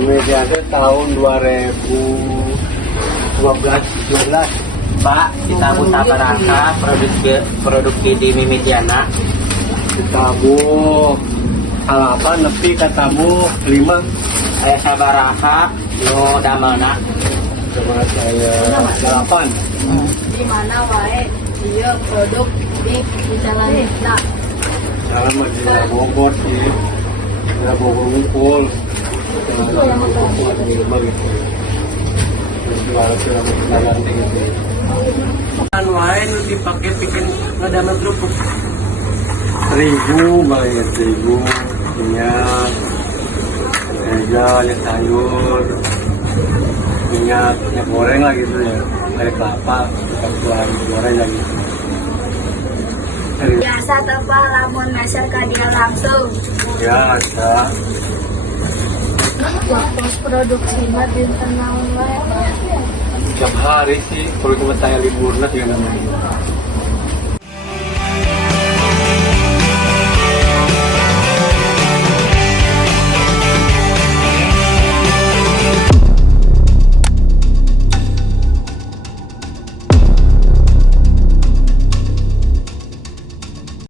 Kemudian tahun 2012. Pak, kita buta baraka produksi di Mimidiana. Kitabu halapan nepi katamu 5. Saya sabaraka no damana. Coba saya 8. Di mana wae dia produk di jalan kita. Jalan mah di Bogor sih. Di Bogor ngumpul. Kan wae nu dipake bikin ngedamel kerupuk. Terigu banyak terigu, minyak, sayur, minyak goreng lah gitu ya, dari kelapa, bukan goreng lagi. Biasa apa lamun meser ka dia langsung. Ya ada. Waktu produksi mah dinten naon wae. Tiap hari sih, kalau cuma saya libur lah ya namanya.